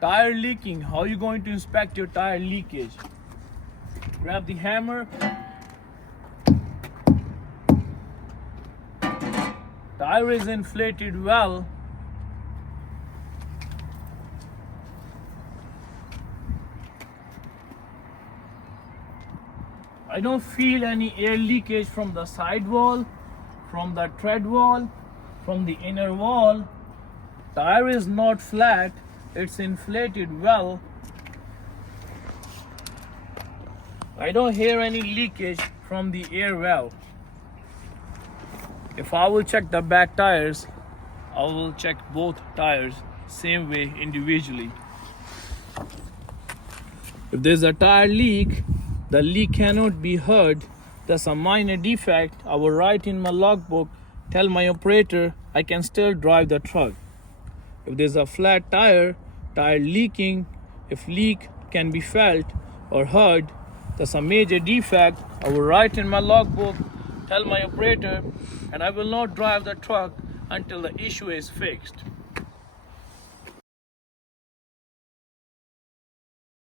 Tire leaking. How are you going to inspect your tire leakage? Grab the hammer. Tire is inflated well. I don't feel any air leakage from the side wall, from the tread wall, from the inner wall. Tire is not flat, it's inflated well. I don't hear any leakage from the air valve. If I will check the back tires, I will check both tires same way individually. If there's a tire leak, the leak cannot be heard. That's a minor defect. I will write in my logbook, tell my operator I can still drive the truck. If there's a flat tire leaking, if leak can be felt or heard, that's a major defect. I will write in my logbook, tell my operator, and I will not drive the truck until the issue is fixed.